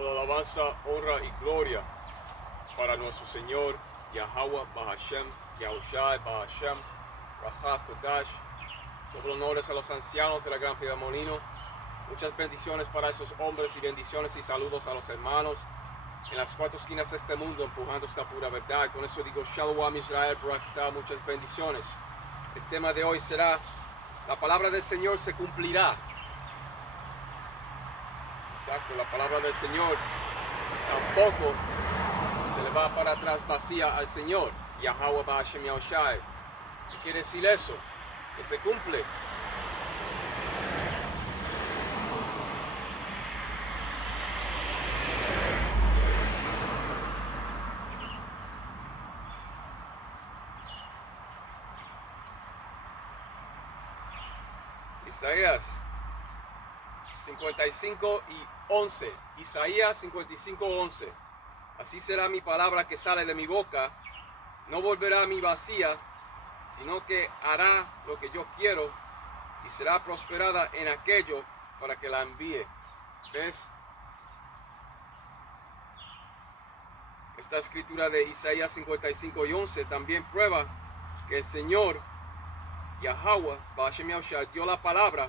Toda alabanza, honra y gloria para nuestro Señor, Yahweh, Bahashem, Yahushai, Bahashem, Raja, Kodash. Todo honores a los ancianos de la Gran Piedra Molino. Muchas bendiciones para esos hombres y bendiciones y saludos a los hermanos en las cuatro esquinas de este mundo empujando esta pura verdad. Con eso digo Shalom Israel, por aquí está, muchas bendiciones. El tema de hoy será: la palabra del Señor se cumplirá. Exacto, la palabra del Señor tampoco se le va para atrás vacía al Señor. Yahweh Ba'ashem Yahushai. ¿Qué quiere decir eso? Que se cumple. Isaías 55:11. Isaías 55:11. Así será mi palabra que sale de mi boca. No volverá a mí vacía, sino que hará lo que yo quiero y será prosperada en aquello para que la envíe. ¿Ves? Esta escritura de Isaías 55:11 también prueba que el Señor Yahweh Ba'ashem Yahushua dio la palabra,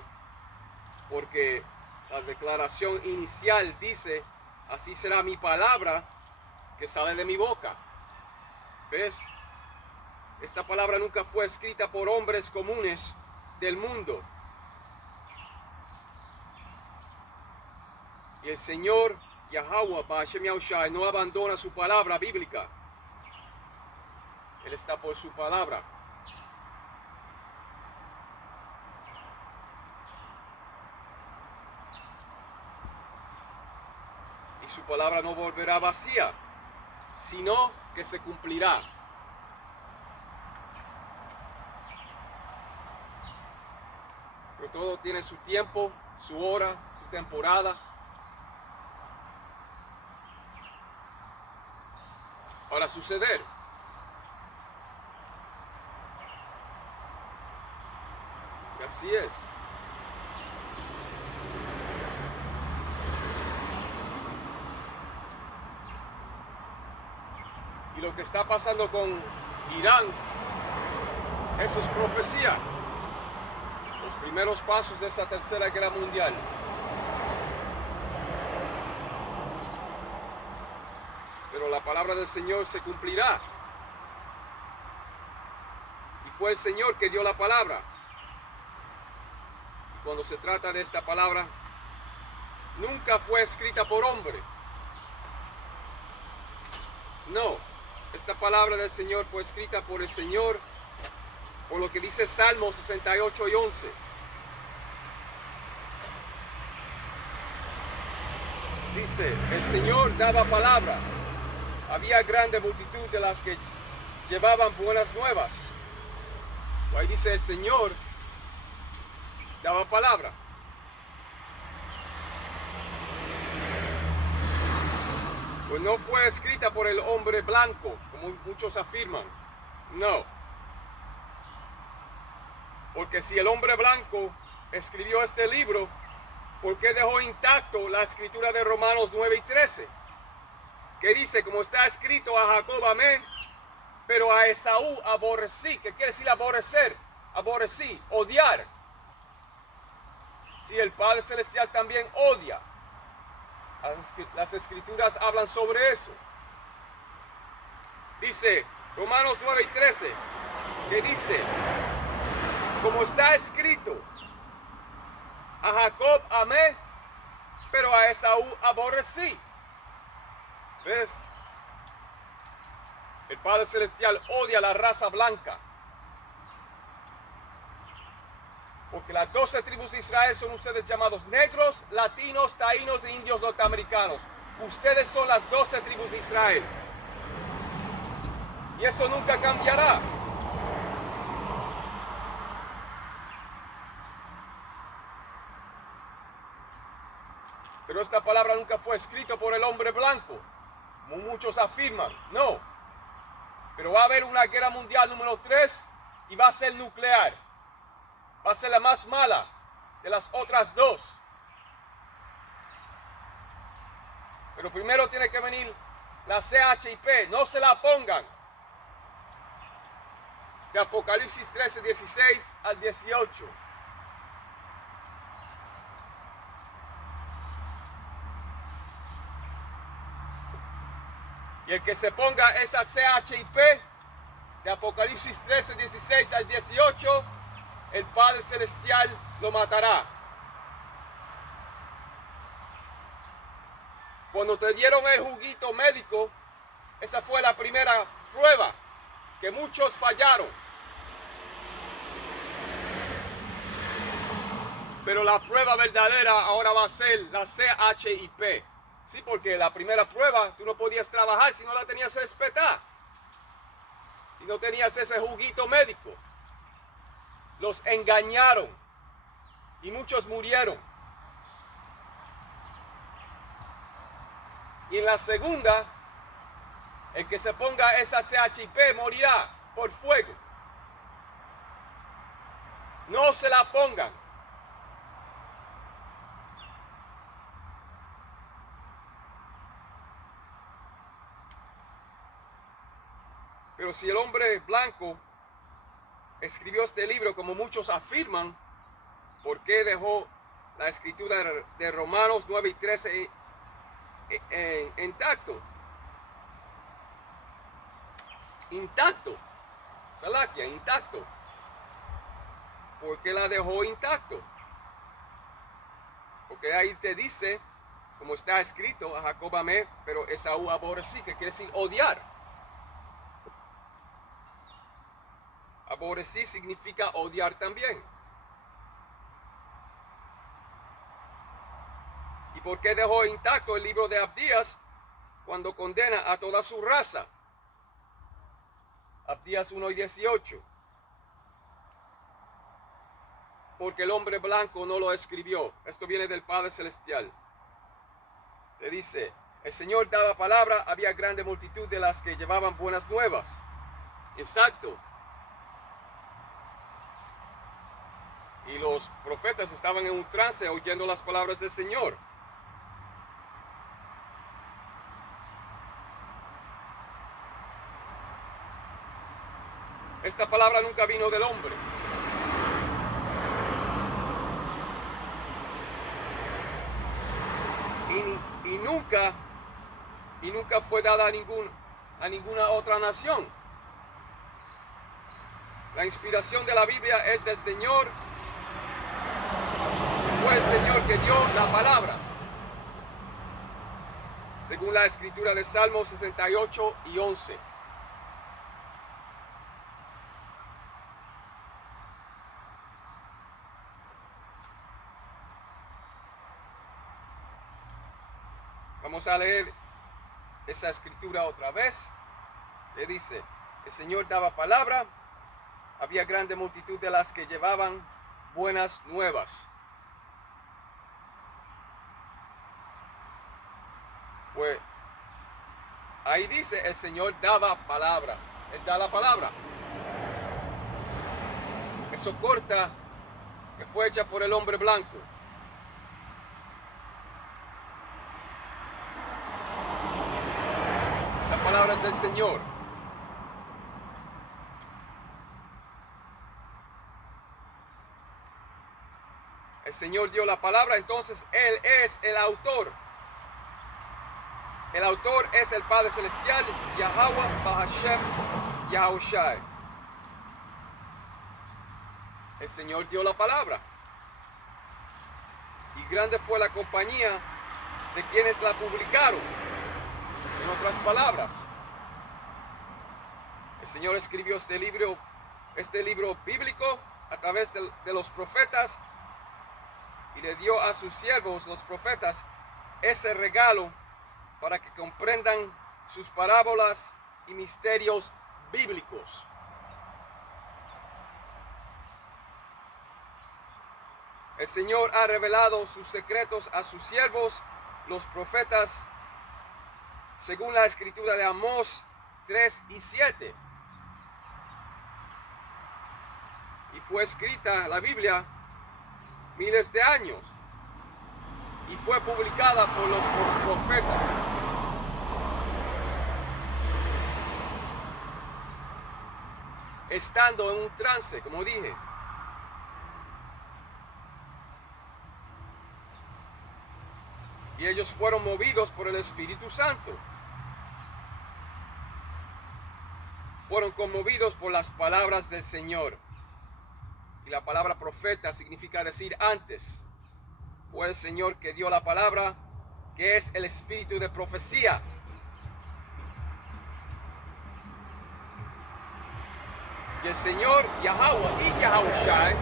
porque la declaración inicial dice: así será mi palabra que sale de mi boca. ¿Ves? Esta palabra nunca fue escrita por hombres comunes del mundo. Y el Señor Yahweh Ba'ashem Yahushua no abandona su palabra bíblica. Él está por su palabra. Y su palabra no volverá vacía, sino que se cumplirá. Pero todo tiene su tiempo, su hora, su temporada. Para suceder. Y así es. Y lo que está pasando con Irán, eso es profecía. Los primeros pasos de esa tercera guerra mundial. Pero la palabra del Señor se cumplirá. Y fue el Señor que dio la palabra. Y cuando se trata de esta palabra, nunca fue escrita por hombre. No, esta palabra del Señor fue escrita por el Señor, por lo que dice Salmo 68:11. Dice: el Señor daba palabra. Había grande multitud de las que llevaban buenas nuevas. Ahí dice: el Señor daba palabra. Pues no fue escrita por el hombre blanco, como muchos afirman. No. Porque si el hombre blanco escribió este libro, ¿por qué dejó intacto la escritura de Romanos 9:13? Que dice: como está escrito, a Jacob amé, pero a Esaú aborrecí. ¿Qué quiere decir aborrecer? Aborrecí, odiar. Si el Padre Celestial también odia. Las escrituras hablan sobre eso. Dice Romanos 9:13, que dice: como está escrito, a Jacob amé, pero a Esaú aborrecí. ¿Ves? El Padre Celestial odia a la raza blanca. Porque las 12 tribus de Israel son ustedes llamados negros, latinos, taínos e indios norteamericanos. Ustedes son las 12 tribus de Israel. Y eso nunca cambiará. Pero esta palabra nunca fue escrita por el hombre blanco, como muchos afirman. No. Pero va a haber una guerra mundial número 3 y va a ser nuclear. Va a ser la más mala de las otras dos. Pero primero tiene que venir la CHIP, no se la pongan. De Apocalipsis 13, 16 al 18. Y el que se ponga esa CHIP de Apocalipsis 13, 16 al 18, el Padre Celestial lo matará. Cuando te dieron el juguito médico, esa fue la primera prueba que muchos fallaron. Pero la prueba verdadera ahora va a ser la CHIP. Sí, porque la primera prueba tú no podías trabajar si no la tenías respetada. Si no tenías ese juguito médico. Los engañaron y muchos murieron. Y en la segunda, el que se ponga esa CHIP morirá por fuego. No se la pongan. Pero si el hombre blanco escribió este libro, como muchos afirman, ¿por qué dejó la escritura de Romanos 9 y 13 intacto? Intacto. Salakia, intacto. ¿Por qué la dejó intacto? Porque ahí te dice, como está escrito, a Jacob amé, pero Esaú aborrecí, que quiere decir odiar. Aborrecí significa odiar también. ¿Y por qué dejó intacto el libro de Abdías cuando condena a toda su raza? Abdías 1 y 18. Porque el hombre blanco no lo escribió. Esto viene del Padre Celestial. Te dice, el Señor daba palabra, había grande multitud de las que llevaban buenas nuevas. Exacto. Y los profetas estaban en un trance oyendo las palabras del Señor. Esta palabra nunca vino del hombre. Y nunca fue dada a ninguna otra nación. La inspiración de la Biblia es del Señor. Fue el Señor que dio la palabra. Según la escritura de Salmos 68 y 11. Vamos a leer esa escritura otra vez. Le dice, el Señor daba palabra, había grande multitud de las que llevaban buenas nuevas. Pues ahí dice, el Señor daba palabra. Él da la palabra. Eso corta que fue hecha por el hombre blanco. Esta palabra es del Señor. El Señor dio la palabra, entonces Él es el autor. El autor es el Padre Celestial, Yahweh Bahashem Yahushai. El Señor dio la palabra. Y grande fue la compañía de quienes la publicaron. En otras palabras, el Señor escribió este libro bíblico a través de los profetas y le dio a sus siervos, los profetas, ese regalo para que comprendan sus parábolas y misterios bíblicos. El Señor ha revelado sus secretos a sus siervos, los profetas, según la escritura de Amós 3 y 7. Y fue escrita la Biblia miles de años y fue publicada por los profetas. estando en un trance, como dije. Y ellos fueron movidos por el Espíritu Santo. Fueron conmovidos por las palabras del Señor. Y la palabra profeta significa decir antes. Fue el Señor que dio la palabra, que es el espíritu de profecía. Y el Señor Yahweh y Yahushai,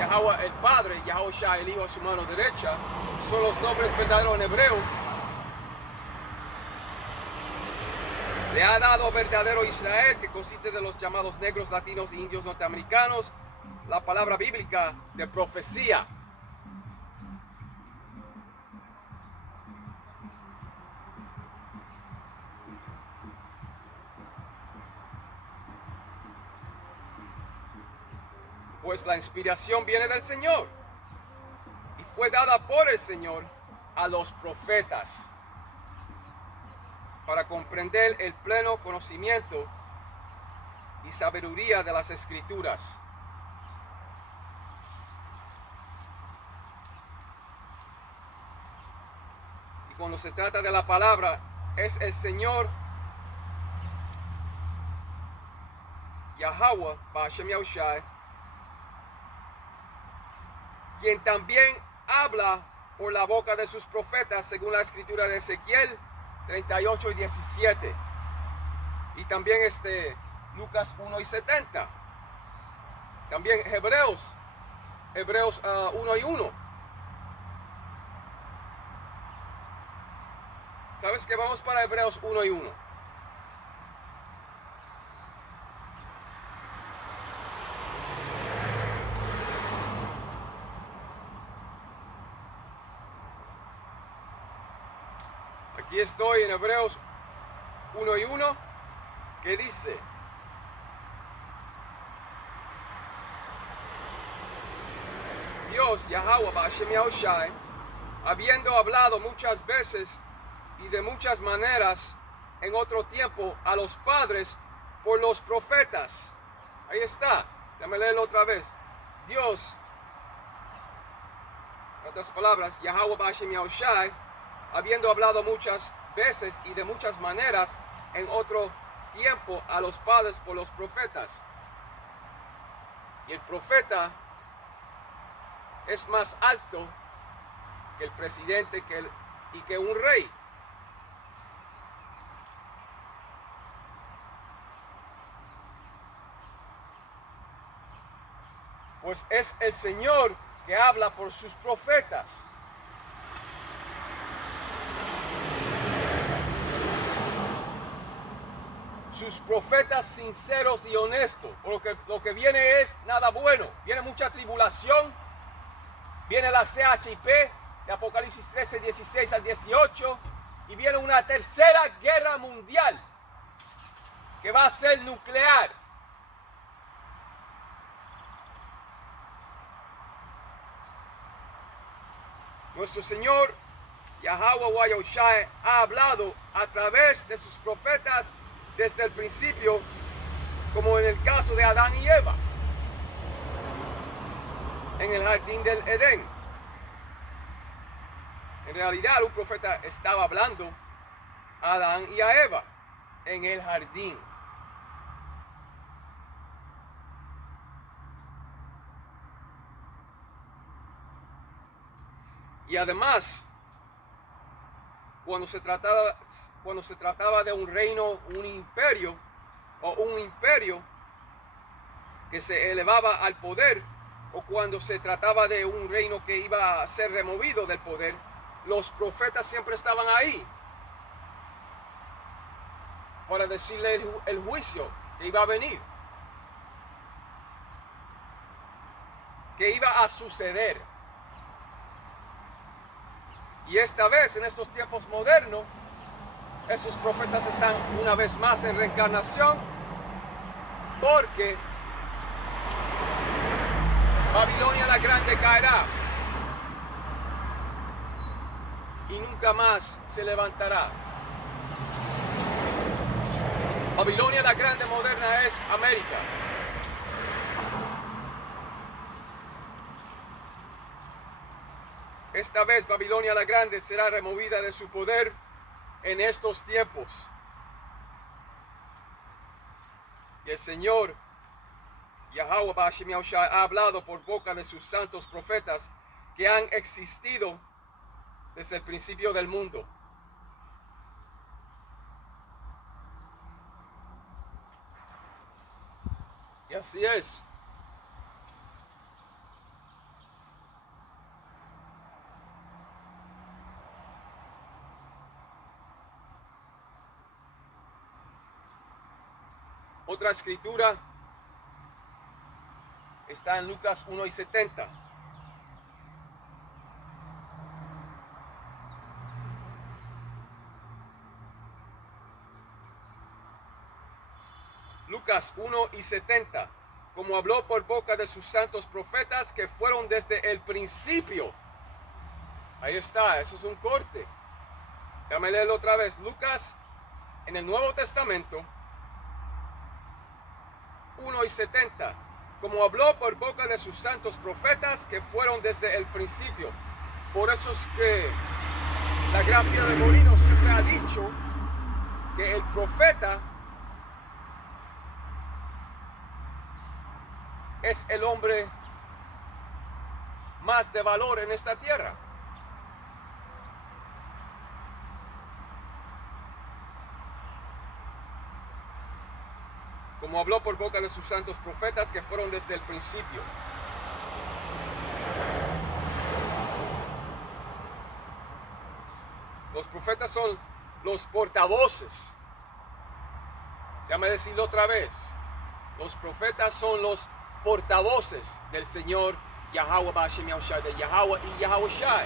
Yahweh el Padre, Yahushai el Hijo a su mano derecha, son los nombres verdaderos en hebreo. Le ha dado verdadero Israel, que consiste de los llamados negros, latinos e indios norteamericanos, la palabra bíblica de profecía. Pues la inspiración viene del Señor y fue dada por el Señor a los profetas para comprender el pleno conocimiento y sabiduría de las Escrituras. Y cuando se trata de la palabra, es el Señor Yahweh, Ba'ashem Yahushai, quien también habla por la boca de sus profetas, según la escritura de Ezequiel 38 y 17. Y también Lucas 1 y 70. También Hebreos 1 y 1. ¿Sabes qué? Vamos para Hebreos 1 y 1. Aquí estoy en Hebreos 1 y 1, que dice: Dios, Yahweh, Ba'ashem Yahushai, habiendo hablado muchas veces y de muchas maneras en otro tiempo a los padres por los profetas. Ahí está, déjame leerlo otra vez. Dios, en otras palabras, Yahweh, Ba'ashem Yahushai, habiendo hablado muchas veces y de muchas maneras en otro tiempo a los padres por los profetas. Y el profeta es más alto que el presidente y que un rey. Pues es el Señor que habla por sus profetas. Sus profetas sinceros y honestos, porque lo que viene es nada bueno. Viene mucha tribulación, viene la CHIP de Apocalipsis 13, 16 al 18, y viene una tercera guerra mundial que va a ser nuclear. Nuestro Señor Yahweh Yahushai ha hablado a través de sus profetas desde el principio, como en el caso de Adán y Eva, en el jardín del Edén. En realidad, un profeta estaba hablando a Adán y a Eva en el jardín. Y además, cuando se trataba de un reino, un imperio que se elevaba al poder, o cuando se trataba de un reino que iba a ser removido del poder, los profetas siempre estaban ahí para decirle el juicio que iba a venir, que iba a suceder. Y esta vez, en estos tiempos modernos, esos profetas están una vez más en reencarnación, porque Babilonia la Grande caerá y nunca más se levantará. Babilonia la Grande moderna es América. esta vez Babilonia la Grande será removida de su poder en estos tiempos. Y el Señor Yahweh Ba'ashem Yahushua ha hablado por boca de sus santos profetas que han existido desde el principio del mundo. Y así es. Otra escritura está en Lucas 1:70. Lucas 1:70. Como habló por boca de sus santos profetas que fueron desde el principio. Ahí está, eso es un corte. Déjame leerlo otra vez. Lucas en el Nuevo Testamento 1:70. Como habló por boca de sus santos profetas que fueron desde el principio. Por eso es que la Gran Piedra de Molino siempre ha dicho que el profeta es el hombre más de valor en esta tierra. Como habló por boca de sus santos profetas que fueron desde el principio. Los profetas son los portavoces. Déjame decirlo otra vez. Los profetas son los portavoces del Señor Yahweh Ba'ashem Yahushua, de Yahweh y Yahushua.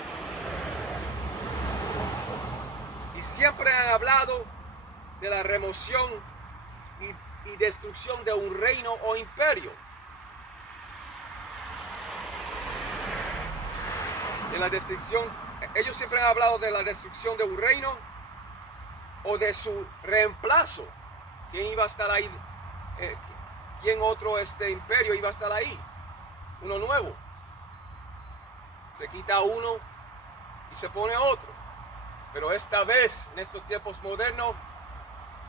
Y siempre han hablado de la remoción y destrucción de un reino o imperio. De la destrucción, ellos siempre han hablado de la destrucción de un reino o de su reemplazo. ¿Quién iba a estar ahí? ¿Quién otro imperio iba a estar ahí? Uno nuevo. Se quita uno y se pone otro. Pero esta vez, en estos tiempos modernos,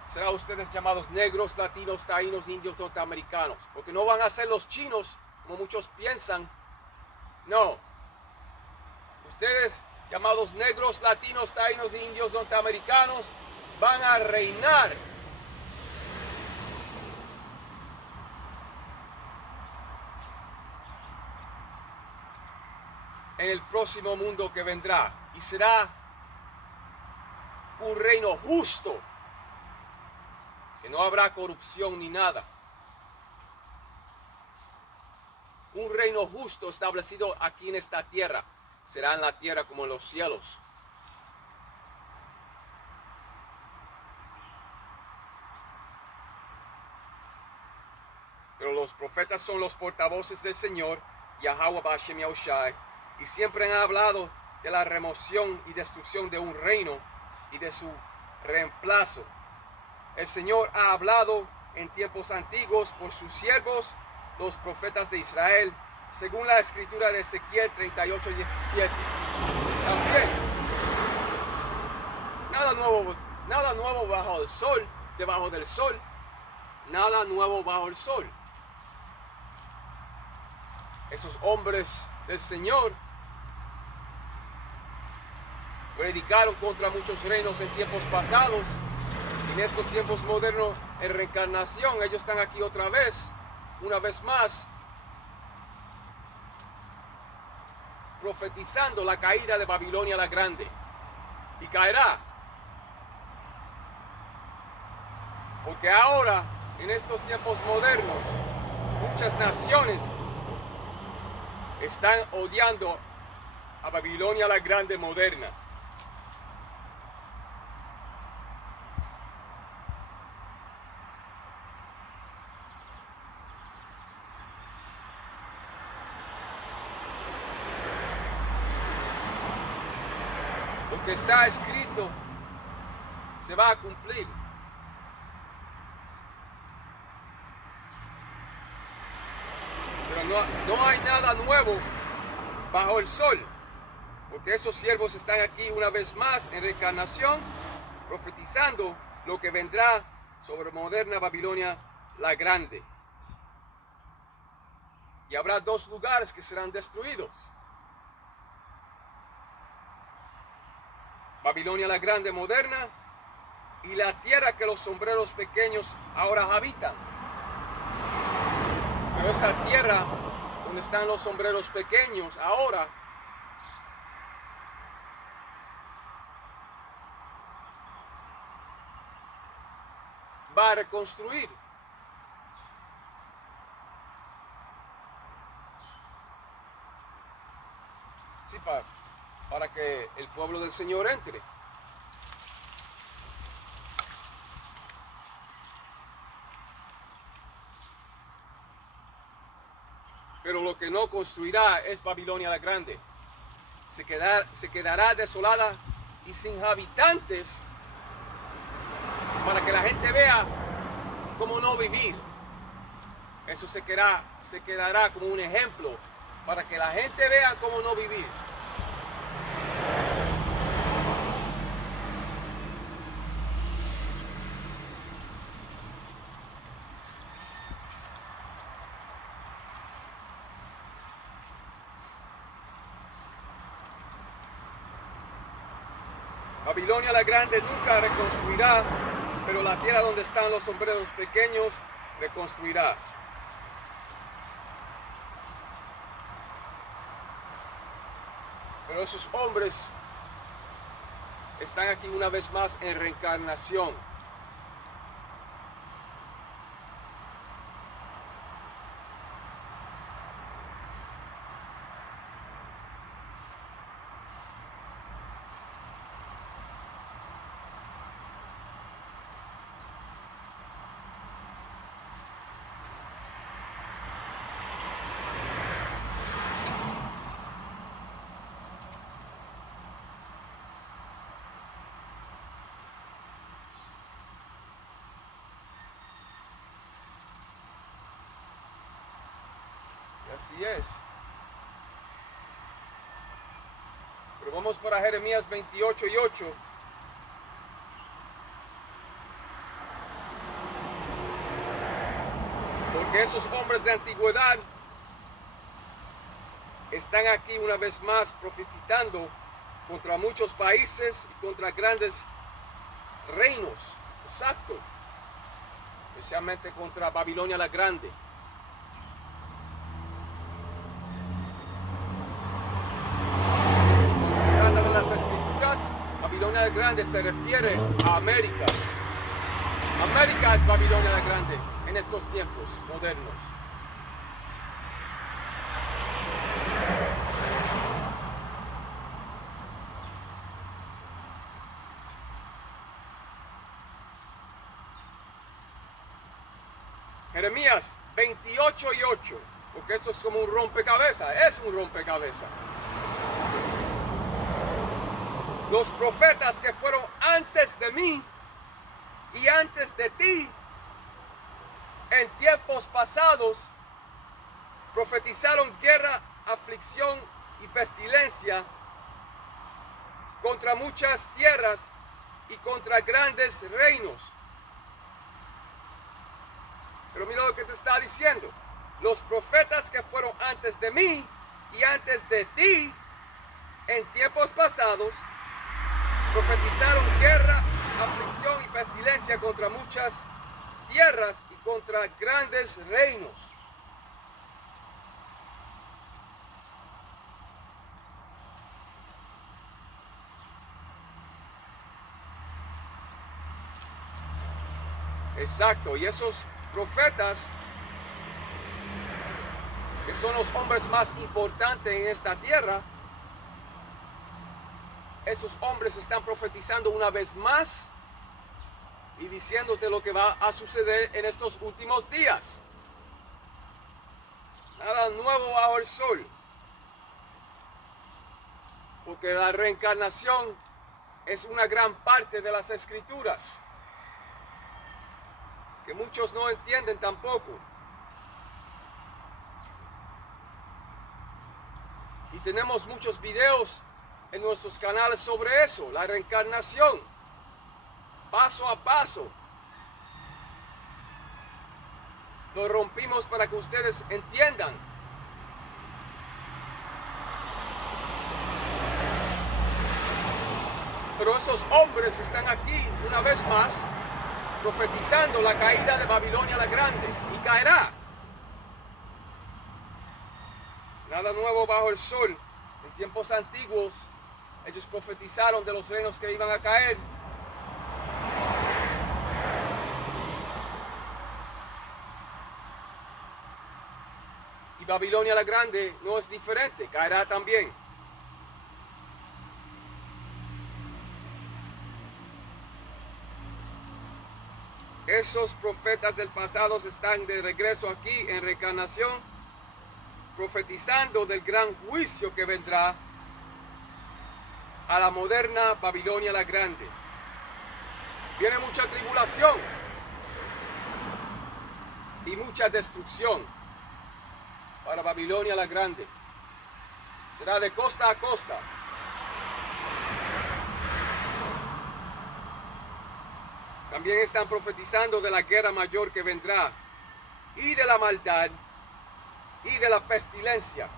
serán ustedes llamados negros, latinos, taínos, indios, norteamericanos. Porque no van a ser los chinos, como muchos piensan. No. Ustedes, llamados negros, latinos, taínos, indios, norteamericanos, van a reinar. En el próximo mundo que vendrá. Y será un reino justo. Que no habrá corrupción ni nada. Un reino justo establecido aquí en esta tierra. Será en la tierra como en los cielos. Pero los profetas son los portavoces del Señor, Yahweh Ba'ashem Yahushua, y siempre han hablado de la remoción y destrucción de un reino y de su reemplazo. El Señor ha hablado en tiempos antiguos por sus siervos, los profetas de Israel, según la escritura de Ezequiel 38:17. También, nada nuevo bajo el sol, debajo del sol, nada nuevo bajo el sol. Esos hombres del Señor predicaron contra muchos reinos en tiempos pasados. En estos tiempos modernos, en reencarnación, ellos están aquí otra vez, una vez más, profetizando la caída de Babilonia la Grande. Y caerá. Porque ahora, en estos tiempos modernos, muchas naciones están odiando a Babilonia la Grande moderna. Lo que está escrito se va a cumplir. Pero no hay nada nuevo bajo el sol. Porque esos siervos están aquí una vez más en reencarnación, profetizando lo que vendrá sobre moderna Babilonia la Grande. Y habrá dos lugares que serán destruidos. Babilonia la Grande moderna y la tierra que los sombreros pequeños ahora habitan. Pero esa tierra donde están los sombreros pequeños ahora va a reconstruir. Sí, para que el pueblo del Señor entre. Pero lo que no construirá es Babilonia la Grande. Se quedará desolada y sin habitantes para que la gente vea cómo no vivir. Eso se quedará como un ejemplo para que la gente vea cómo no vivir. Babilonia la Grande nunca reconstruirá, pero la tierra donde están los sombreros pequeños reconstruirá. Pero esos hombres están aquí una vez más en reencarnación. Así es. Pero vamos para Jeremías 28:8. Porque esos hombres de antigüedad están aquí una vez más profetizando contra muchos países y contra grandes reinos. Exacto. Especialmente contra Babilonia la Grande. Las escrituras, Babilonia la Grande se refiere a América. América es Babilonia la Grande en estos tiempos modernos. Jeremías 28:8, porque esto es como un rompecabezas, es un rompecabezas. Los profetas que fueron antes de mí y antes de ti, en tiempos pasados, profetizaron guerra, aflicción y pestilencia contra muchas tierras y contra grandes reinos. Pero mira lo que te está diciendo. Los profetas que fueron antes de mí y antes de ti, en tiempos pasados, profetizaron guerra, aflicción y pestilencia contra muchas tierras y contra grandes reinos. Exacto, y esos profetas, que son los hombres más importantes en esta tierra, esos hombres están profetizando una vez más y diciéndote lo que va a suceder en estos últimos días. Nada nuevo bajo el sol. Porque la reencarnación es una gran parte de las escrituras, que muchos no entienden tampoco. Y tenemos muchos videos en nuestros canales sobre eso, la reencarnación, paso a paso. Lo rompimos para que ustedes entiendan. Pero esos hombres están aquí una vez más profetizando la caída de Babilonia la Grande, y caerá. Nada nuevo bajo el sol. En tiempos antiguos ellos profetizaron de los reinos que iban a caer. Y Babilonia la Grande no es diferente, caerá también. Esos profetas del pasado están de regreso aquí en reencarnación, profetizando del gran juicio que vendrá a la moderna Babilonia la Grande. Viene mucha tribulación y mucha destrucción para Babilonia la Grande. Será de costa a costa. También están profetizando de la guerra mayor que vendrá, y de la maldad, y de la pestilencia.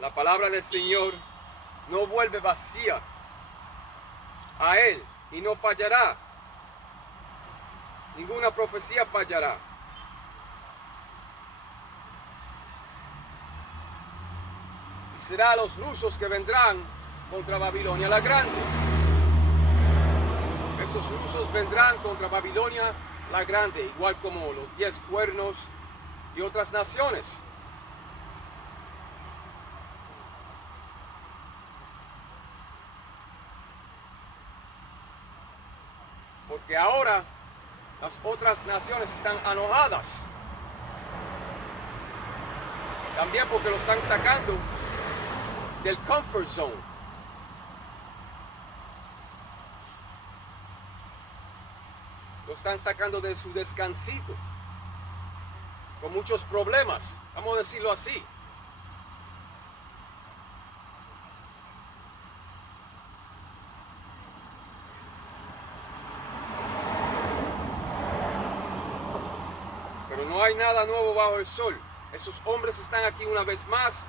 La palabra del Señor no vuelve vacía a Él y no fallará. Ninguna profecía fallará. Y será los rusos que vendrán contra Babilonia la Grande. Esos rusos vendrán contra Babilonia la Grande, igual como los 10 cuernos y otras naciones. Porque ahora las otras naciones están enojadas. También porque lo están sacando del comfort zone. Lo están sacando de su descansito. Con muchos problemas, vamos a decirlo así. No hay nada nuevo bajo el sol. Esos hombres están aquí una vez más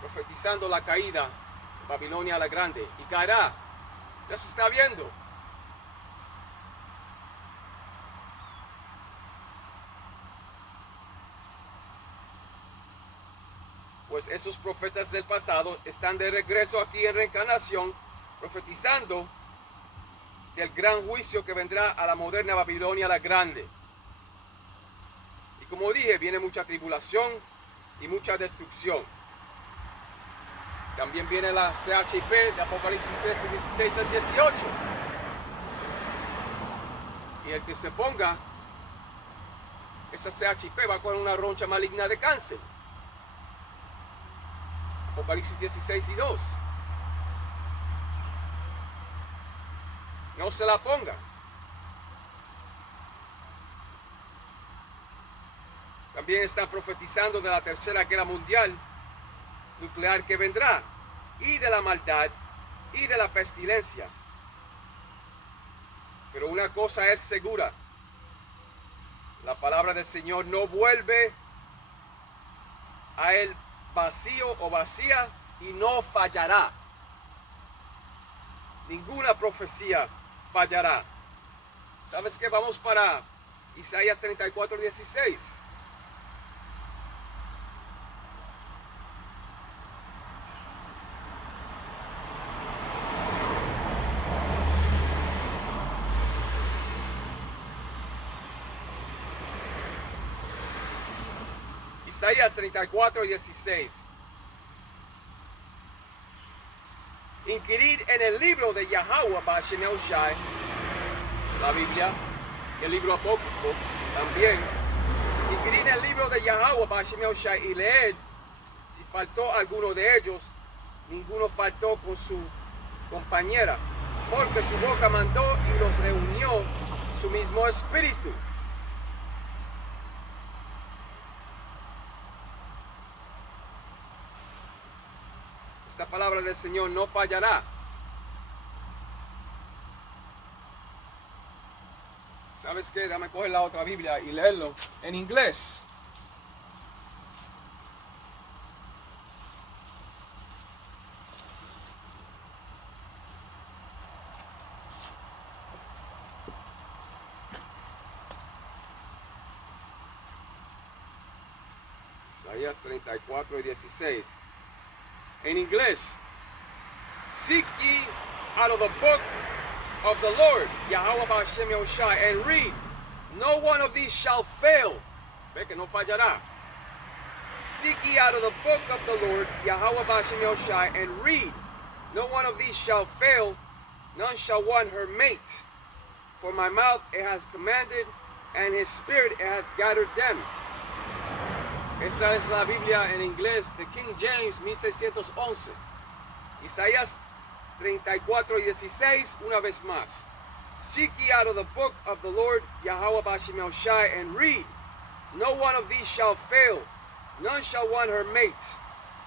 profetizando la caída de Babilonia la Grande, y caerá. Ya se está viendo. Pues esos profetas del pasado están de regreso aquí en reencarnación, profetizando del gran juicio que vendrá a la moderna Babilonia la Grande. Como dije, viene mucha tribulación y mucha destrucción. También viene la CHP de Apocalipsis 13, 16 al 18. Y el que se ponga esa CHP va con una roncha maligna de cáncer. Apocalipsis 16 y 2. No se la ponga. También están profetizando de la tercera guerra mundial nuclear que vendrá, y de la maldad y de la pestilencia. Pero una cosa es segura: la palabra del Señor no vuelve a él vacío o vacía, y no fallará. Ninguna profecía fallará. ¿Sabes qué? Vamos para Isaías 34, 16. Isaías 34, 16. Inquirid en el libro de Yahweh Ba'ashem Yahushai, la Biblia, el libro apócrifo también. Inquirid en el libro de Yahweh Ba'ashem Yahushai y leed si faltó alguno de ellos. Ninguno faltó con su compañera. porque su boca mandó y los reunió su mismo espíritu. Esta palabra del Señor no fallará. ¿Sabes qué? Dame coger la otra Biblia y leerlo en inglés. Isaías 34:16. En inglés. Seek ye out of the book of the Lord, Yahweh Hashem Yahushai, and read. No one of these shall fail. Ve que no fallará. Seek ye out of the book of the Lord, Yahweh Hashem Yahushai, and read. No one of these shall fail, none shall want her mate. For my mouth it has commanded, and his spirit it hath gathered them. Esta es la Biblia en inglés de King James 1611. Isaías 34:16, una vez más. Seek ye out of the book of the Lord, Yahweh Hashem Yahushai, and read. No one of these shall fail, none shall want her mate.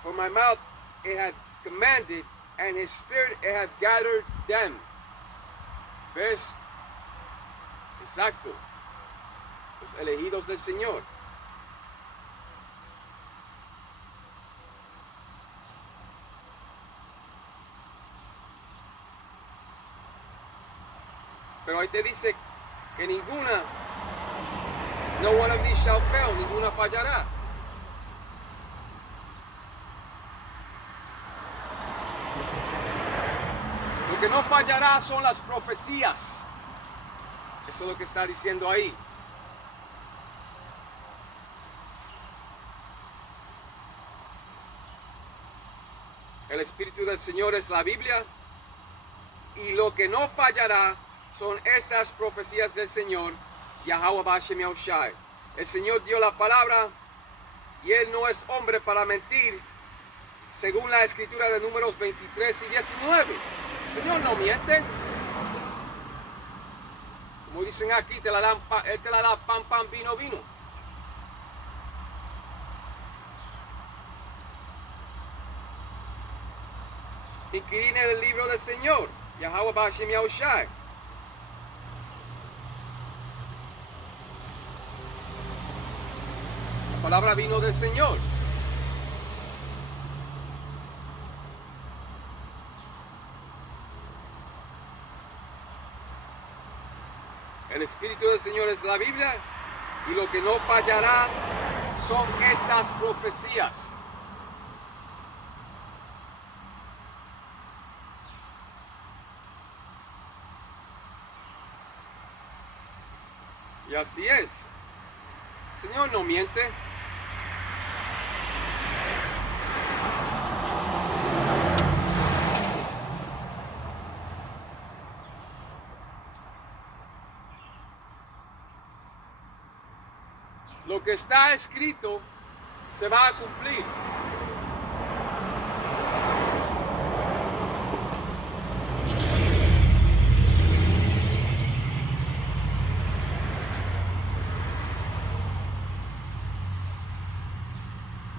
For my mouth it hath commanded, and his spirit it hath gathered them. ¿Ves? Exacto. Los elegidos del Señor. Pero ahí te dice que ninguna, no one of these shall fail, ninguna fallará. Lo que no fallará son las profecías. Eso es lo que está diciendo ahí. El Espíritu del Señor es la Biblia, y lo que no fallará son estas profecías del Señor, Yahweh Hashem Yahushai. El Señor dio la palabra y Él no es hombre para mentir, según la escritura de Números 23 y 19. El Señor no miente. Como dicen aquí, Él te la da pan, pan, vino, vino. Inquirir en el libro del Señor, Yahweh Hashem Yahushai. La palabra vino del Señor. El Espíritu del Señor es la Biblia, y lo que no fallará son estas profecías. Y así es. El Señor no miente. Lo que está escrito se va a cumplir.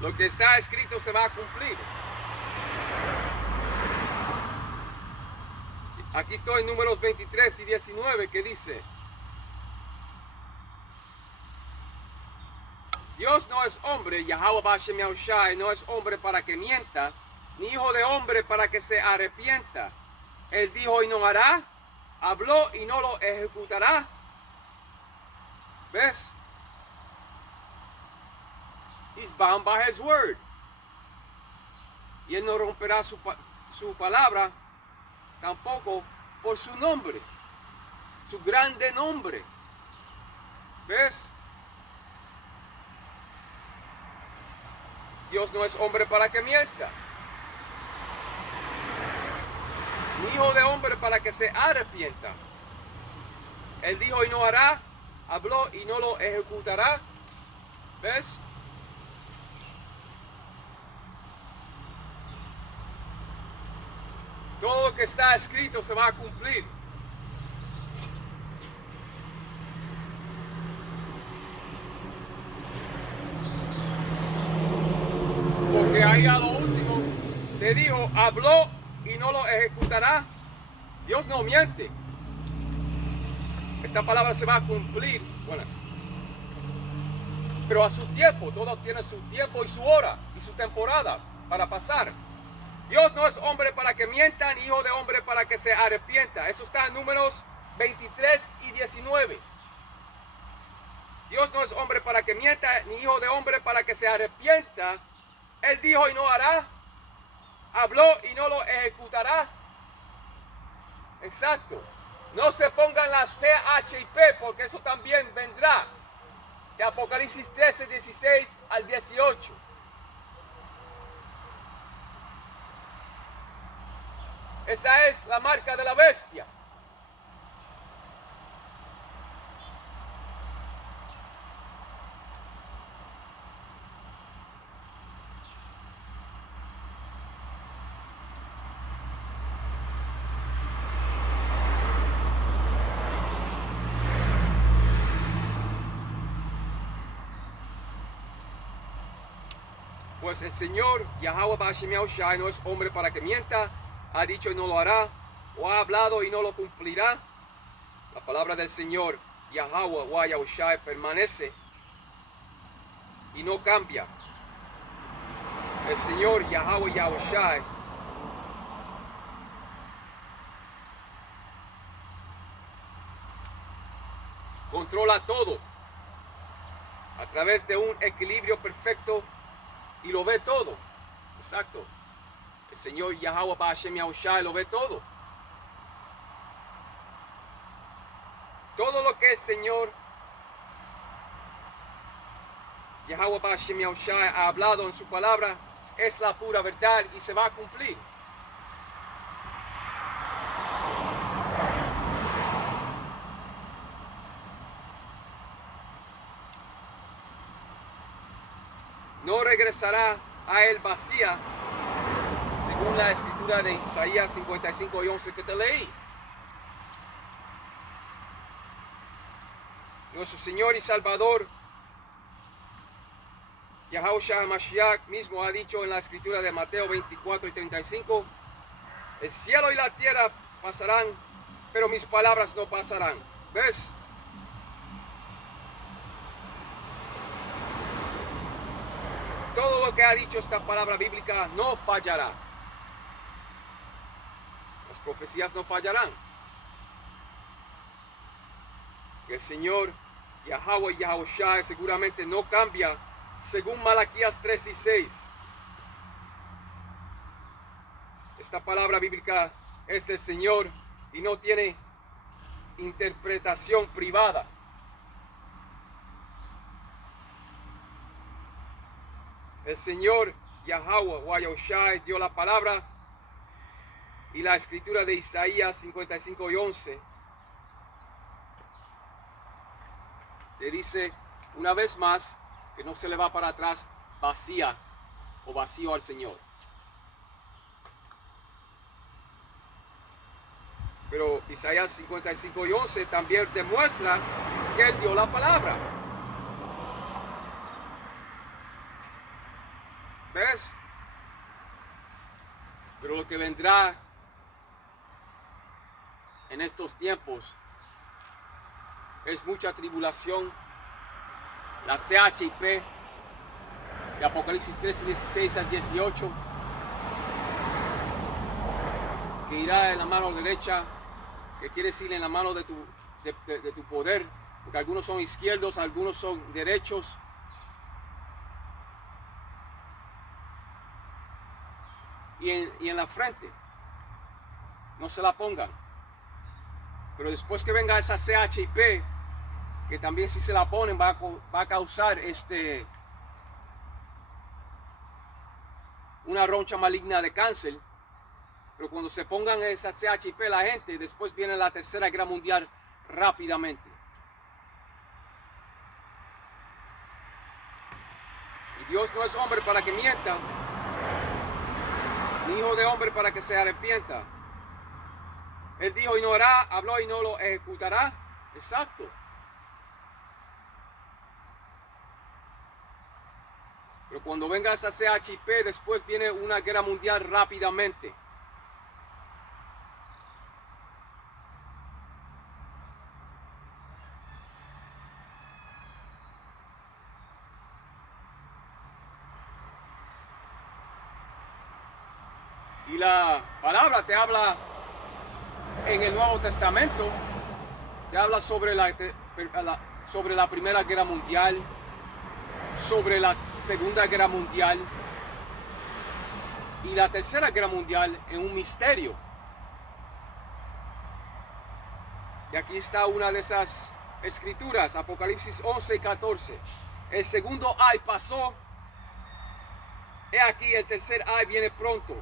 Lo que está escrito se va a cumplir. Aquí estoy en Números 23 y 19 que dice: Dios no es hombre, Yahweh Hashem Yahushai no es hombre para que mienta, ni hijo de hombre para que se arrepienta. Él dijo y no hará, habló y no lo ejecutará. ¿Ves? He's bound by his word. Y él no romperá su palabra tampoco por su nombre, su grande nombre. ¿Ves? Dios no es hombre para que mienta, ni hijo de hombre para que se arrepienta. Él dijo y no hará, habló y no lo ejecutará. ¿Ves? Todo lo que está escrito se va a cumplir. Porque ahí a lo último te dijo, habló y no lo ejecutará. Dios no miente. Esta palabra se va a cumplir. Buenas. Pero a su tiempo, todo tiene su tiempo y su hora y su temporada para pasar. Dios no es hombre para que mienta, ni hijo de hombre para que se arrepienta. Eso está en Números 23 y 19. Dios no es hombre para que mienta, ni hijo de hombre para que se arrepienta. Él dijo y no hará. Habló y no lo ejecutará. Exacto. No se pongan las CHIP porque eso también vendrá. De Apocalipsis 13, 16 al 18. Esa es la marca de la bestia. Pues el Señor, Yahweh Ba'ashem Yahushai, no es hombre para que mienta, ha dicho y no lo hará, o ha hablado y no lo cumplirá. La palabra del Señor, Yahweh Yahushai, permanece y no cambia. El Señor, Yahweh Yahushai, controla todo a través de un equilibrio perfecto y lo ve todo. Exacto. El Señor Yahweh Ba'ashem Yahushai lo ve todo. Todo lo que el Señor Yahweh Ba'ashem Yahushai ha hablado en su palabra es la pura verdad y se va a cumplir. No regresará a él vacía, según la escritura de Isaías 55 y 11 que te leí. Nuestro Señor y Salvador, Yahushua Mashiach mismo ha dicho en la escritura de Mateo 24 y 35, el cielo y la tierra pasarán, pero mis palabras no pasarán. ¿Ves? Todo lo que ha dicho esta palabra bíblica no fallará. Las profecías no fallarán. El Señor Yahweh Yahushai seguramente no cambia, según Malaquías 3 y 6. Esta palabra bíblica es del Señor y no tiene interpretación privada. El Señor Yahweh Yahushai dio la palabra y la escritura de Isaías 55 y 11 te dice una vez más que no se le va para atrás vacía o vacío al Señor. Pero Isaías 55 y 11 también demuestra que Él dio la palabra. ¿Ves? Pero lo que vendrá en estos tiempos es mucha tribulación. La CHIP de Apocalipsis 13, 16 al 18, que irá en la mano derecha, que quiere decir en la mano de tu poder, porque algunos son izquierdos, algunos son derechos. Y en la frente, no se la pongan. Pero después que venga esa CHIP, que también si se la ponen va a causar una roncha maligna de cáncer. Pero cuando se pongan esa CHIP la gente, después viene la tercera guerra mundial rápidamente. Y Dios no es hombre para que mienta, ni hijo de hombre para que se arrepienta. Él dijo y no hará, habló y no lo ejecutará. Exacto. Pero cuando venga esa CHP, después viene una guerra mundial rápidamente. Y la palabra te habla en el Nuevo Testamento, te habla sobre la Primera Guerra Mundial, sobre la Segunda Guerra Mundial y la Tercera Guerra Mundial en un misterio. Y aquí está una de esas escrituras, Apocalipsis 11 y 14. El segundo ay pasó, he aquí el tercer ay viene pronto.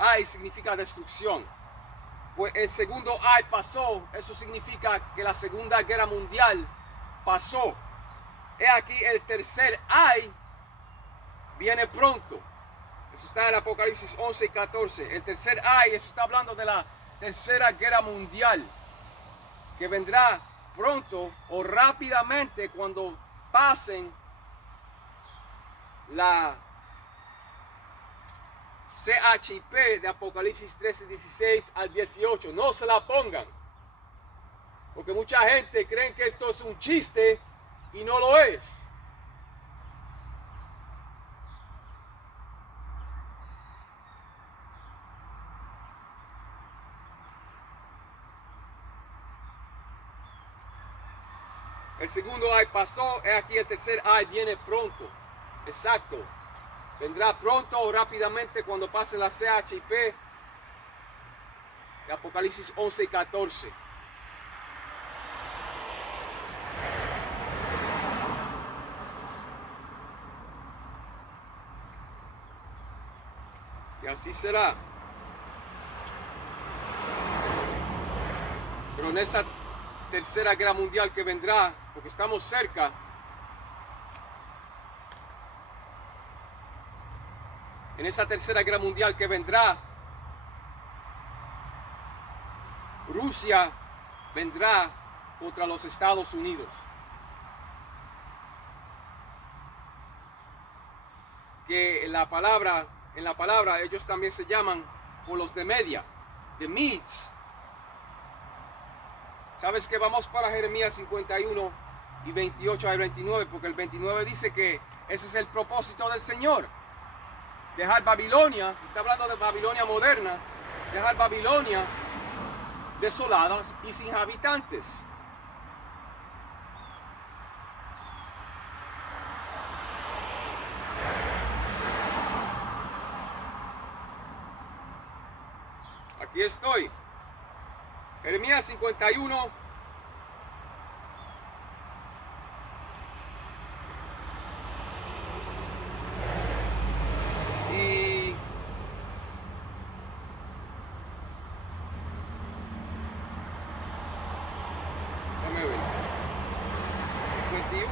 Ay significa destrucción. Pues el segundo ay pasó, eso significa que la Segunda Guerra Mundial pasó. He aquí el tercer ay viene pronto. Eso está en Apocalipsis 11 y 14. El tercer ay, eso está hablando de la Tercera Guerra Mundial, que vendrá pronto o rápidamente cuando pasen la CHP de Apocalipsis 13, 16 al 18. No se la pongan, porque mucha gente cree que esto es un chiste y no lo es. El segundo ay pasó, he aquí el tercer ay viene pronto. Exacto. Vendrá pronto o rápidamente cuando pase la CHP de Apocalipsis 11 y 14. Y así será. Pero en esa Tercera Guerra Mundial que vendrá, porque estamos cerca, en esa Tercera Guerra Mundial que vendrá, Rusia vendrá contra los Estados Unidos. Que en la palabra ellos también se llaman por los de Media, the Medes. ¿Sabes que vamos para Jeremías 51 y 28 al 29? Porque el 29 dice que ese es el propósito del Señor. Dejar Babilonia, está hablando de Babilonia moderna, dejar Babilonia desolada y sin habitantes. Aquí estoy. Jeremías 51. Y déjame ver. 51.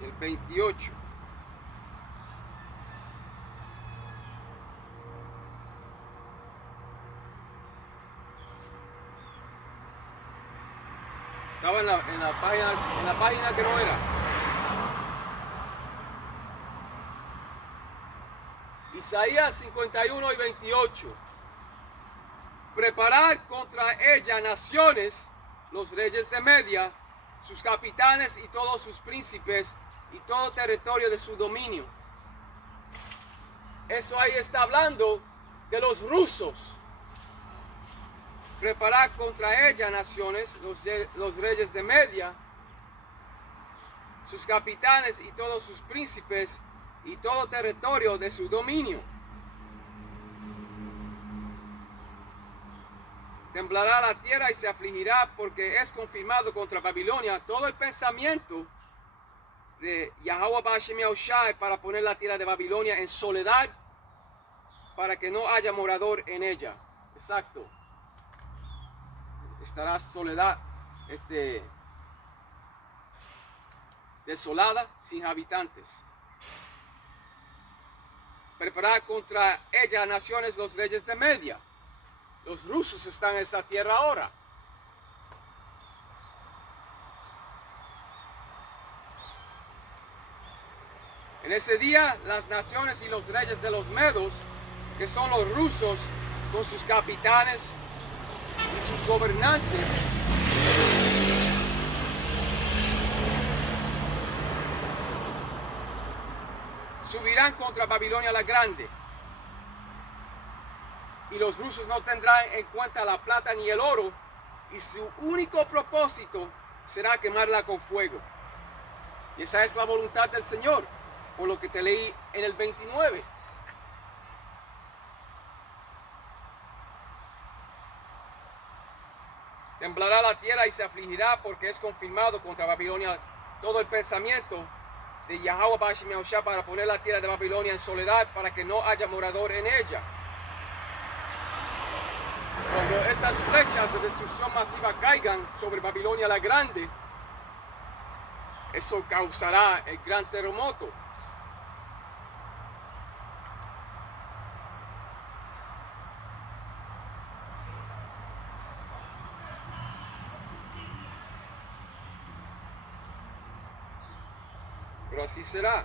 Y el 28. Estaba en la página que no era. Isaías 51 y 28. Preparar contra ella naciones, los reyes de Media, sus capitanes y todos sus príncipes y todo territorio de su dominio. Eso ahí está hablando de los rusos. Preparar contra ella naciones, los reyes de Media, sus capitanes y todos sus príncipes y todo territorio de su dominio. Temblará la tierra y se afligirá porque es confirmado contra Babilonia todo el pensamiento de Yahweh Ba'ashem Yahushai para poner la tierra de Babilonia en soledad para que no haya morador en ella. Exacto. Estará soledad, desolada, sin habitantes. Preparar contra ella naciones los reyes de Media. Los rusos están en esa tierra ahora. En ese día, las naciones y los reyes de los medos, que son los rusos, con sus capitanes y sus gobernantes, subirán contra Babilonia la Grande. Y los rusos no tendrán en cuenta la plata ni el oro, y su único propósito será quemarla con fuego. Y esa es la voluntad del Señor, por lo que te leí en el 29. Temblará la tierra y se afligirá, porque es confirmado contra Babilonia todo el pensamiento de Yahweh Bashim Yahushua para poner la tierra de Babilonia en soledad, para que no haya morador en ella. Cuando esas flechas de destrucción masiva caigan sobre Babilonia la Grande, eso causará el gran terremoto. Pero así será.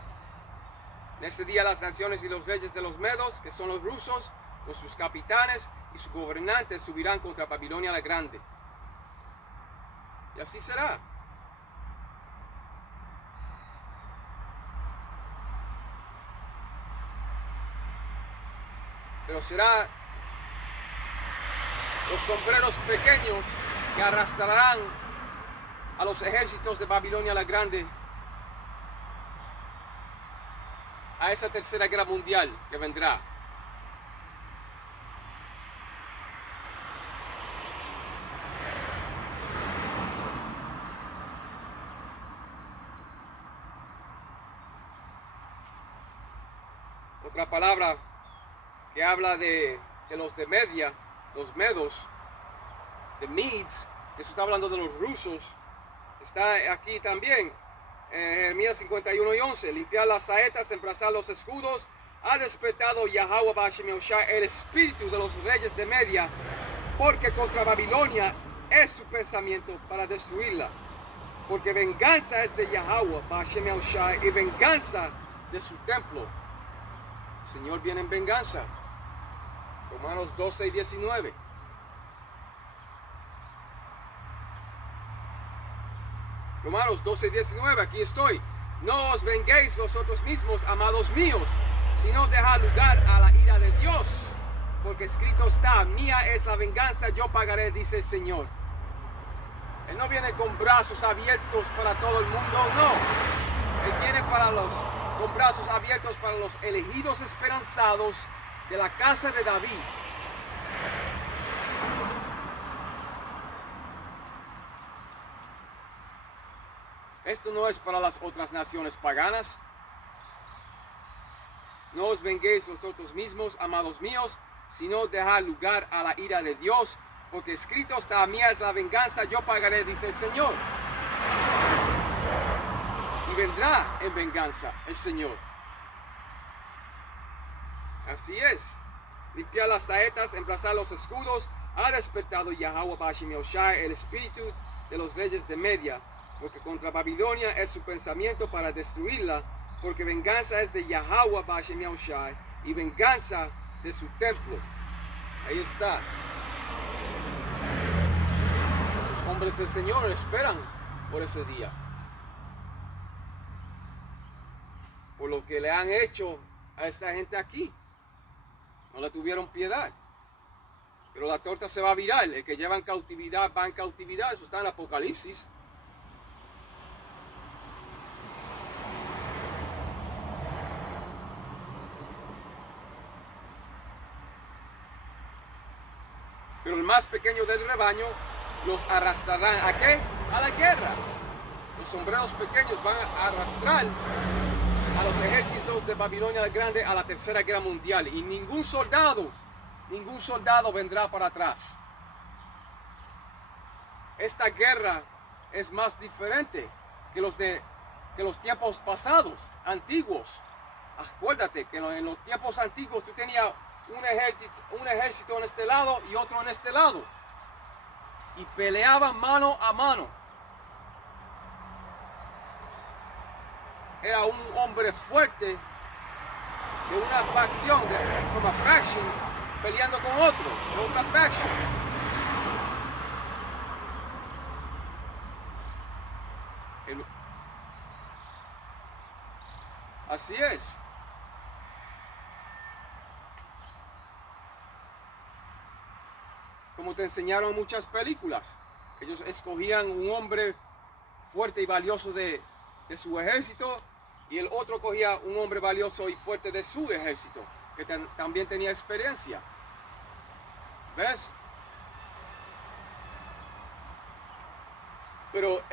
En ese día las naciones y los reyes de los medos, que son los rusos, con sus capitanes y sus gobernantes, subirán contra Babilonia la Grande. Y así será. Pero será los sombreros pequeños que arrastrarán a los ejércitos de Babilonia la Grande a esa tercera guerra mundial que vendrá. Otra palabra que habla de los de Media, los medos, de Medes, que se está hablando de los rusos, está aquí también. Jeremías 51 y 11, limpiar las saetas, emplazar los escudos, ha despertado Yahweh Bashim Yahushua el espíritu de los reyes de Media, porque contra Babilonia es su pensamiento para destruirla, porque venganza es de Yahweh Bashim Yahushua y venganza de su templo. El Señor viene en venganza. Romanos 12 y 19. Romanos 12, 19, aquí estoy. No os venguéis vosotros mismos, amados míos, sino dejad lugar a la ira de Dios, porque escrito está, mía es la venganza, yo pagaré, dice el Señor. Él no viene con brazos abiertos para todo el mundo, no. Él viene con brazos abiertos para los elegidos esperanzados de la casa de David. Esto no es para las otras naciones paganas. No os venguéis vosotros mismos, amados míos, sino dejad lugar a la ira de Dios, porque escrito está, mía es la venganza, yo pagaré, dice el Señor. Y vendrá en venganza el Señor. Así es. Limpiar las saetas, emplazar los escudos, ha despertado Yahweh Bashim Yahushua el espíritu de los reyes de Media, porque contra Babilonia es su pensamiento para destruirla, porque venganza es de Yahweh Bashim Yahushua y venganza de su templo. Ahí está. Los hombres del Señor esperan por ese día, por lo que le han hecho a esta gente aquí. No le tuvieron piedad. Pero la torta se va a virar. El que lleva en cautividad va en cautividad. Eso está en Apocalipsis. Pero el más pequeño del rebaño los arrastrarán. ¿A qué? A la guerra. Los sombreros pequeños van a arrastrar a los ejércitos de Babilonia la Grande a la tercera guerra mundial. Y ningún soldado vendrá para atrás. Esta guerra es más diferente que los de que los tiempos pasados, antiguos. Acuérdate que en los tiempos antiguos tú tenías un ejército en este lado y otro en este lado. Y peleaban mano a mano. Era un hombre fuerte de una facción, from a faction, peleando con otro, de otra faction. Así es. Como te enseñaron muchas películas. Ellos escogían un hombre fuerte y valioso de su ejército y el otro cogía un hombre valioso y fuerte de su ejército, que también tenía experiencia. ¿Ves? Pero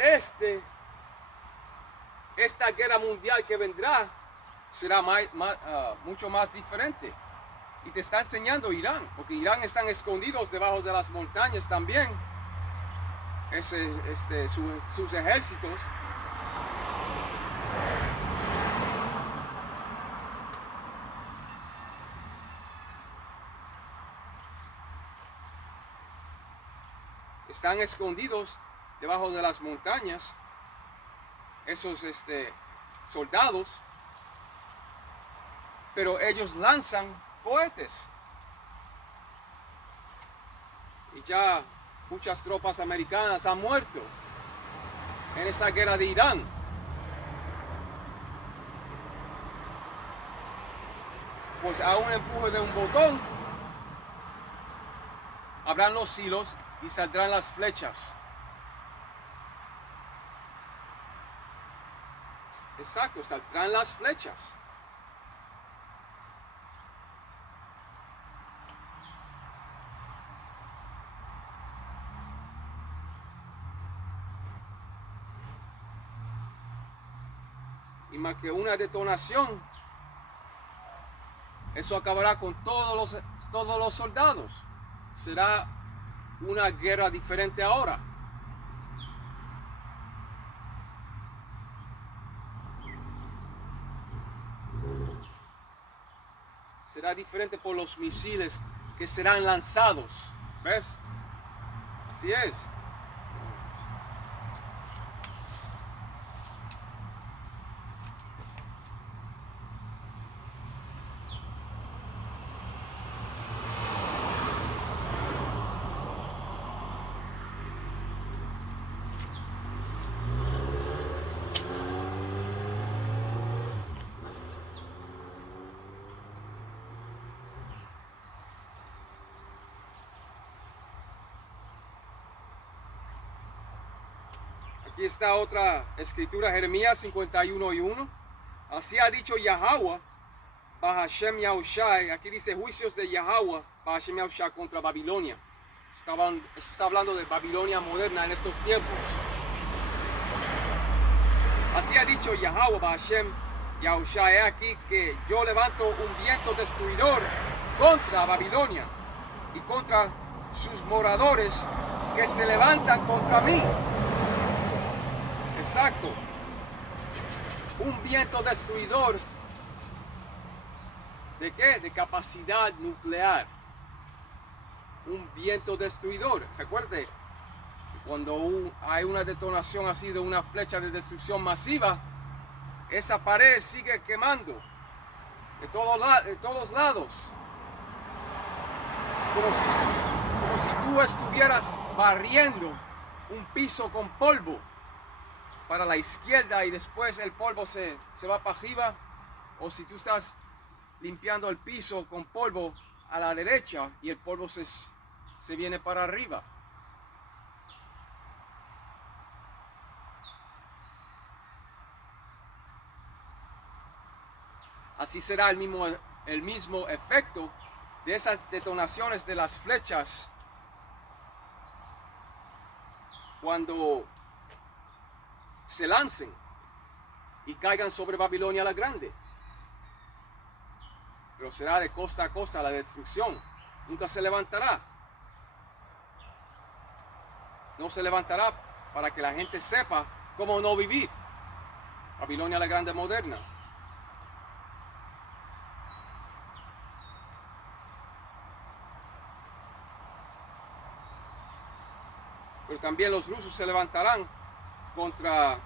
esta guerra mundial que vendrá será mucho más diferente. Y te está enseñando Irán, porque Irán están escondidos debajo de las montañas también. Sus ejércitos. Están escondidos debajo de las montañas. Esos soldados. Pero ellos lanzan cohetes. Y ya muchas tropas americanas han muerto en esa guerra de Irán. Pues a un empuje de un botón abran los hilos y saldrán las flechas. Exacto, saldrán las flechas. Y más que una detonación, eso acabará con todos los soldados. Será una guerra diferente ahora. Será diferente por los misiles que serán lanzados. ¿Ves? Así es. Aquí está otra escritura, Jeremías 51:1. Así ha dicho Yahweh, Bahashem Yahushai. Aquí dice juicios de Yahweh, Bahashem Yahushai contra Babilonia. Esto está hablando de Babilonia moderna en estos tiempos. Así ha dicho Yahweh, Bahashem Yahushai. He aquí que yo levanto un viento destruidor contra Babilonia y contra sus moradores que se levantan contra mí. Exacto. Un viento destruidor. ¿De qué? De capacidad nuclear. Un viento destruidor. Recuerde, cuando hay una detonación así de una flecha de destrucción masiva, esa pared sigue quemando de todos lados. Como si tú estuvieras barriendo un piso con polvo para la izquierda y después el polvo se va para arriba, o si tú estás limpiando el piso con polvo a la derecha y el polvo se viene para arriba. Así será el mismo efecto de esas detonaciones de las flechas cuando se lancen y caigan sobre Babilonia la Grande. Pero será de cosa a cosa la destrucción. Nunca se levantará. No se levantará para que la gente sepa cómo no vivir. Babilonia la Grande moderna. Pero también los rusos se levantarán contra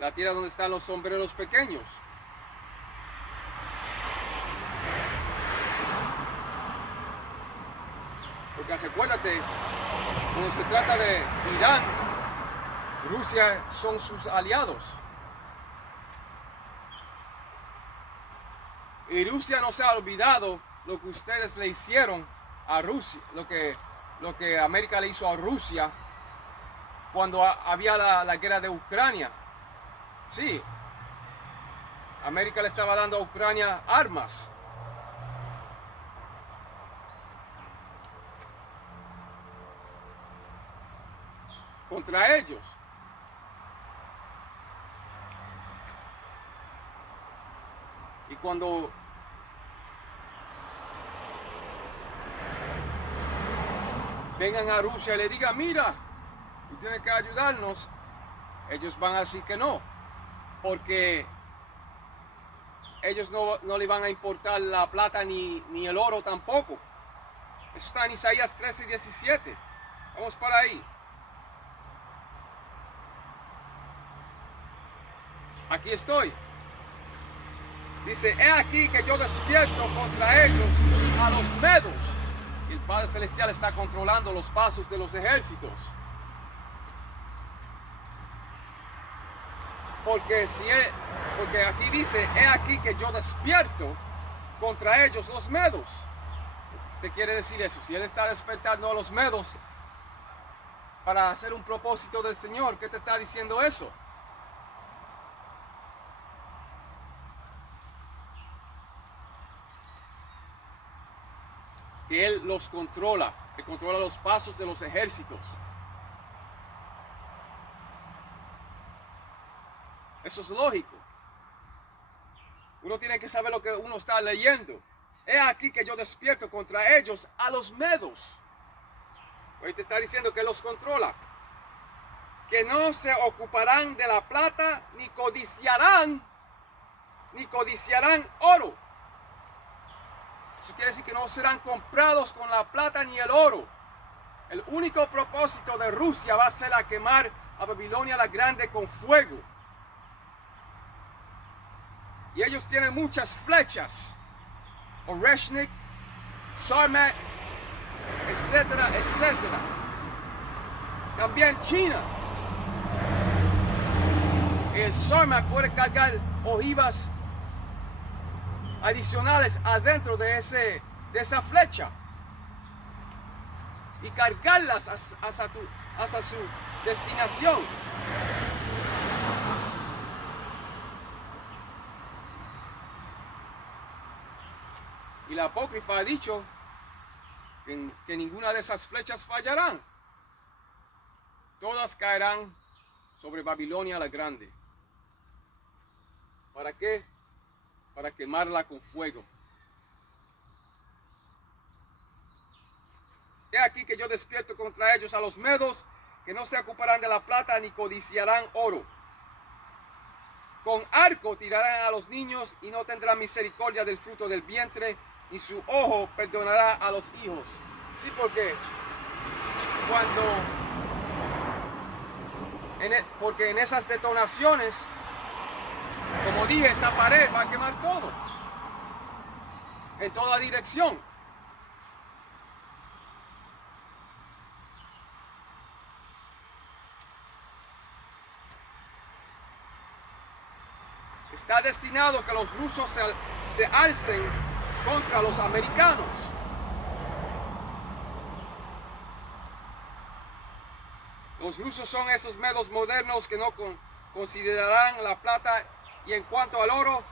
la tierra donde están los sombreros pequeños. Porque recuérdate, cuando se trata de Irán, Rusia son sus aliados. Y Rusia no se ha olvidado lo que ustedes le hicieron a Rusia, lo que América le hizo a Rusia cuando había la guerra de Ucrania. Sí, América le estaba dando a Ucrania armas. Contra ellos. Y cuando vengan a Rusia y le digan, mira, tú tienes que ayudarnos, ellos van a decir que no, porque ellos no le van a importar la plata ni el oro tampoco. Eso está en Isaías 13:17. Vamos para ahí. Aquí estoy. Dice, he aquí que yo despierto contra ellos a los medos. Y el Padre Celestial está controlando los pasos de los ejércitos. Porque aquí dice, he aquí que yo despierto contra ellos los medos. ¿Qué quiere decir eso? Si Él está despertando a los medos para hacer un propósito del Señor, ¿qué te está diciendo eso? Que Él los controla, que controla los pasos de los ejércitos. Eso es lógico. Uno tiene que saber lo que uno está leyendo. He aquí que yo despierto contra ellos a los medos. Hoy te está diciendo que Él los controla. Que no se ocuparán de la plata, ni codiciarán oro. Eso quiere decir que no serán comprados con la plata ni el oro. El único propósito de Rusia va a ser a quemar a Babilonia la Grande con fuego. Y ellos tienen muchas flechas. Oreshnik, Sarmat, etcétera, etcétera. También China. El Sarmat puede cargar ojivas adicionales adentro de esa flecha y cargarlas hacia su destinación. Y la apócrifa ha dicho que ninguna de esas flechas fallarán. Todas caerán sobre Babilonia la Grande. ¿Para qué? Para quemarla con fuego. He aquí que yo despierto contra ellos a los medos, que no se ocuparán de la plata ni codiciarán oro. Con arco tirarán a los niños y no tendrán misericordia del fruto del vientre, ni su ojo perdonará a los hijos. Sí, porque porque en esas detonaciones, como dije, esa pared va a quemar todo, en toda dirección. Está destinado que los rusos se alcen contra los americanos. Los rusos son esos medos modernos que no considerarán la plata y en cuanto al oro,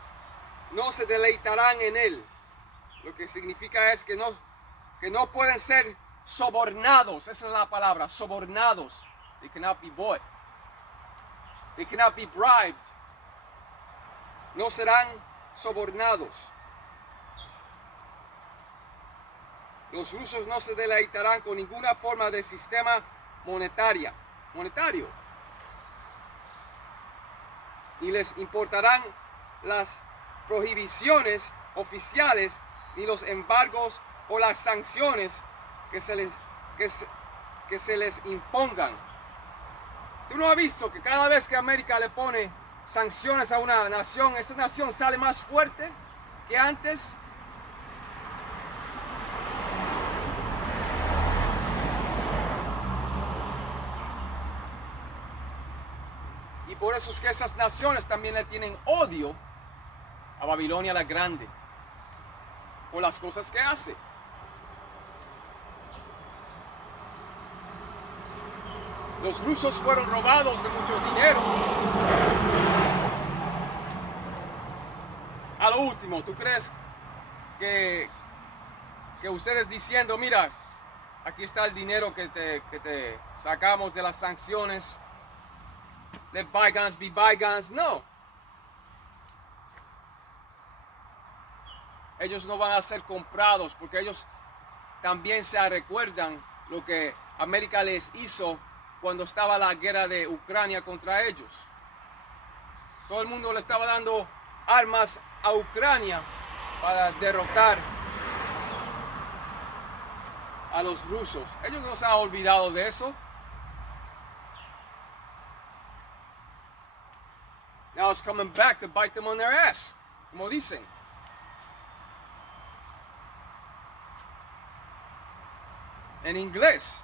no se deleitarán en él. Lo que significa es que no pueden ser sobornados. Esa es la palabra, sobornados. They cannot be bought. They cannot be bribed. No serán sobornados. Los rusos no se deleitarán con ninguna forma de sistema monetaria. monetario. Ni les importarán las prohibiciones oficiales, ni los embargos o las sanciones que se les impongan. ¿Tú no has visto que cada vez que América le pone sanciones a una nación, esa nación sale más fuerte que antes? Y por eso es que esas naciones también le tienen odio a Babilonia la Grande por las cosas que hace. Los rusos fueron robados de mucho dinero. A lo último, ¿tú crees que ustedes diciendo, mira, aquí está el dinero que te sacamos de las sanciones, let bygones be bygones? No. Ellos no van a ser comprados porque ellos también se recuerdan lo que América les hizo cuando estaba la guerra de Ucrania contra ellos. Todo el mundo le estaba dando armas a Ucrania para derrotar a los rusos. Ellos no se han olvidado de eso. Now it's coming back to bite them on their ass, como dicen. En inglés.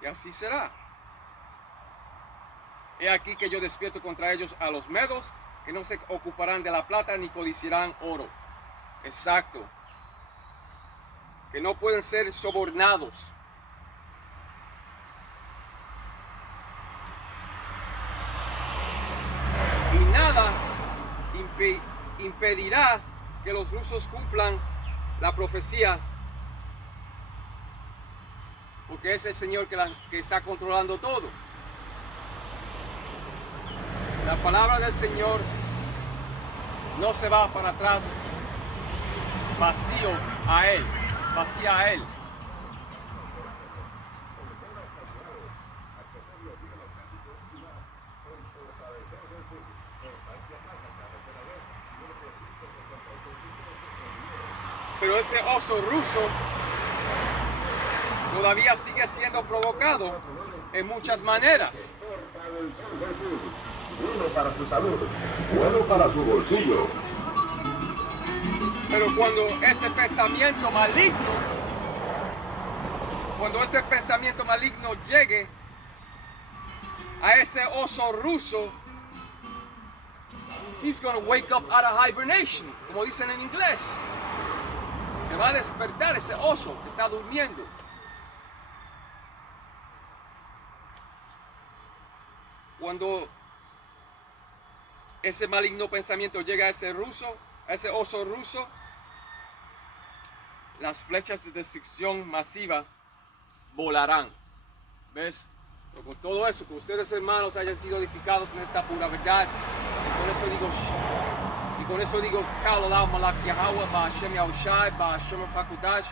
Y así será. He aquí que yo despierto contra ellos a los medos, que no se ocuparán de la plata ni codiciarán oro. Exacto. Que no pueden ser sobornados. Y nada impedirá que los rusos cumplan la profecía, porque es el Señor que está controlando todo. La palabra del Señor no se va para atrás vacía a Él. Pero ese oso ruso todavía sigue siendo provocado en muchas maneras. Bueno para su salud, bueno para su bolsillo. Pero cuando ese pensamiento maligno llegue a ese oso ruso, he's going to wake up out of hibernation, como dicen en inglés. Se va a despertar ese oso que está durmiendo. Cuando ese maligno pensamiento llega a ese oso ruso, las flechas de destrucción masiva volarán. ¿Ves? Pero con todo eso, que ustedes hermanos hayan sido edificados en esta pura verdad, y con eso digo, Kalolao Malak Yahweh, Ba'ashem Yahushai, Ba'ashem Hakudash,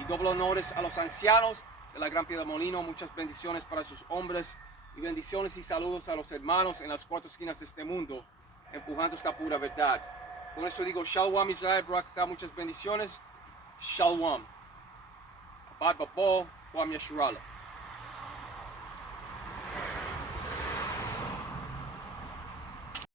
y doble honores a los ancianos de la Gran Piedra Molino. Muchas bendiciones para sus hombres, y bendiciones y saludos a los hermanos en las cuatro esquinas de este mundo, empujando esta pura verdad. Con eso digo, Shalom Israel, Barakatah, muchas bendiciones. Shalom. Abad Babo, Kwam Yashurala.